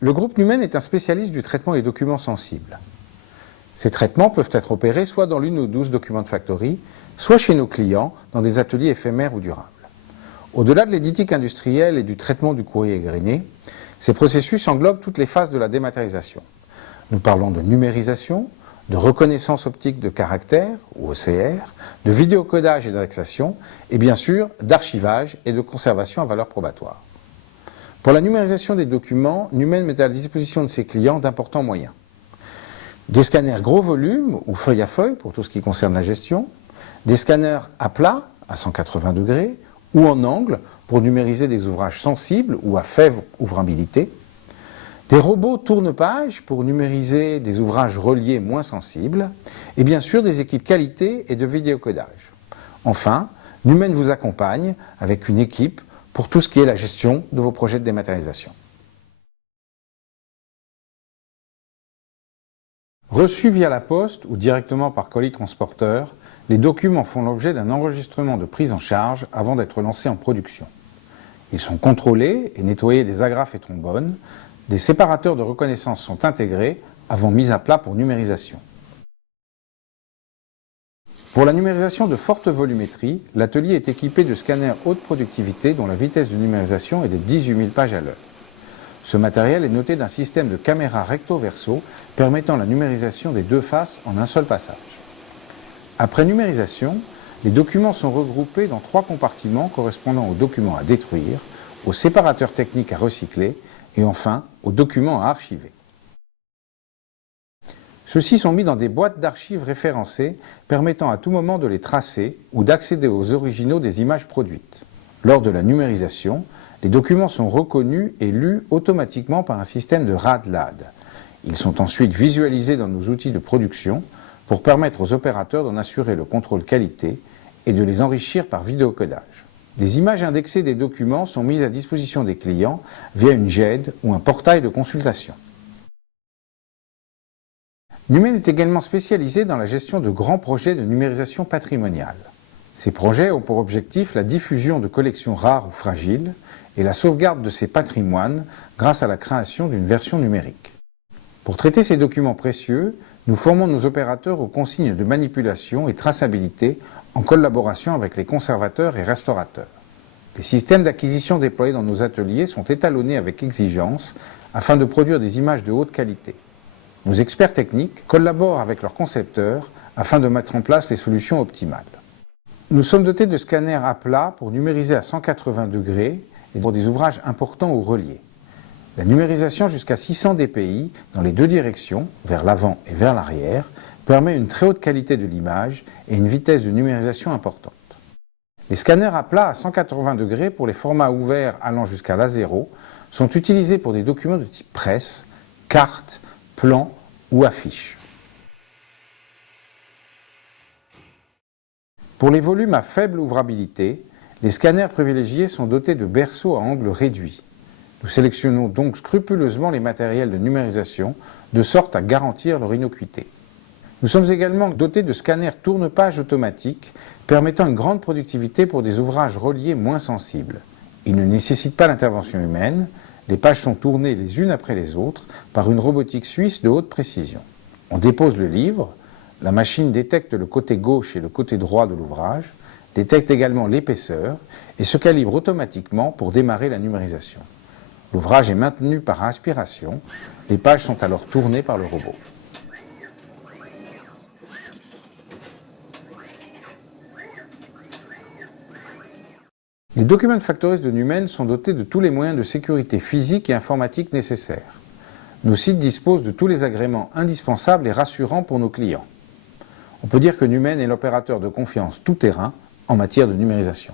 Le groupe Numen est un spécialiste du traitement des documents sensibles. Ces traitements peuvent être opérés soit dans l'une ou 12 Document Factory, soit chez nos clients dans des ateliers éphémères ou durables. Au-delà de l'éditique industrielle et du traitement du courrier égrené, ces processus englobent toutes les phases de la dématérialisation. Nous parlons de numérisation, de reconnaissance optique de caractères, ou OCR, de vidéocodage et d'indexation, et bien sûr d'archivage et de conservation à valeur probatoire. Pour la numérisation des documents, Numen met à la disposition de ses clients d'importants moyens. Des scanners gros volume ou feuille à feuille pour tout ce qui concerne la gestion, des scanners à plat, à 180 degrés, ou en angle pour numériser des ouvrages sensibles ou à faible ouvrabilité, des robots tourne-page pour numériser des ouvrages reliés moins sensibles, et bien sûr des équipes qualité et de vidéocodage. Enfin, Numen vous accompagne avec une équipe pour tout ce qui est la gestion de vos projets de dématérialisation. Reçus via la poste ou directement par colis transporteur, les documents font l'objet d'un enregistrement de prise en charge avant d'être lancés en production. Ils sont contrôlés et nettoyés des agrafes et trombones. Des séparateurs de reconnaissance sont intégrés avant mise à plat pour numérisation. Pour la numérisation de forte volumétrie, l'atelier est équipé de scanners haute productivité dont la vitesse de numérisation est de 18 000 pages à l'heure. Ce matériel est doté d'un système de caméra recto-verso permettant la numérisation des deux faces en un seul passage. Après numérisation, les documents sont regroupés dans 3 compartiments correspondant aux documents à détruire, aux séparateurs techniques à recycler et enfin aux documents à archiver. Ceux-ci sont mis dans des boîtes d'archives référencées permettant à tout moment de les tracer ou d'accéder aux originaux des images produites. Lors de la numérisation, les documents sont reconnus et lus automatiquement par un système de RAD-LAD. Ils sont ensuite visualisés dans nos outils de production pour permettre aux opérateurs d'en assurer le contrôle qualité et de les enrichir par vidéocodage. Les images indexées des documents sont mises à disposition des clients via une GED ou un portail de consultation. Numen est également spécialisé dans la gestion de grands projets de numérisation patrimoniale. Ces projets ont pour objectif la diffusion de collections rares ou fragiles et la sauvegarde de ces patrimoines grâce à la création d'une version numérique. Pour traiter ces documents précieux, nous formons nos opérateurs aux consignes de manipulation et traçabilité en collaboration avec les conservateurs et restaurateurs. Les systèmes d'acquisition déployés dans nos ateliers sont étalonnés avec exigence afin de produire des images de haute qualité. Nos experts techniques collaborent avec leurs concepteurs afin de mettre en place les solutions optimales. Nous sommes dotés de scanners à plat pour numériser à 180 degrés et pour des ouvrages importants ou reliés. La numérisation jusqu'à 600 dpi dans les 2 directions, vers l'avant et vers l'arrière, permet une très haute qualité de l'image et une vitesse de numérisation importante. Les scanners à plat à 180 degrés pour les formats ouverts allant jusqu'à l'A0 sont utilisés pour des documents de type presse, carte, plan ou affiche. Pour les volumes à faible ouvrabilité, les scanners privilégiés sont dotés de berceaux à angle réduit. Nous sélectionnons donc scrupuleusement les matériels de numérisation de sorte à garantir leur innocuité. Nous sommes également dotés de scanners tourne-page automatiques permettant une grande productivité pour des ouvrages reliés moins sensibles. Ils ne nécessitent pas l'intervention humaine, les pages sont tournées les unes après les autres par une robotique suisse de haute précision. On dépose le livre, la machine détecte le côté gauche et le côté droit de l'ouvrage, détecte également l'épaisseur et se calibre automatiquement pour démarrer la numérisation. L'ouvrage est maintenu par aspiration, les pages sont alors tournées par le robot. Les Document Factories de Numen sont dotés de tous les moyens de sécurité physique et informatique nécessaires. Nos sites disposent de tous les agréments indispensables et rassurants pour nos clients. On peut dire que Numen est l'opérateur de confiance tout-terrain en matière de numérisation.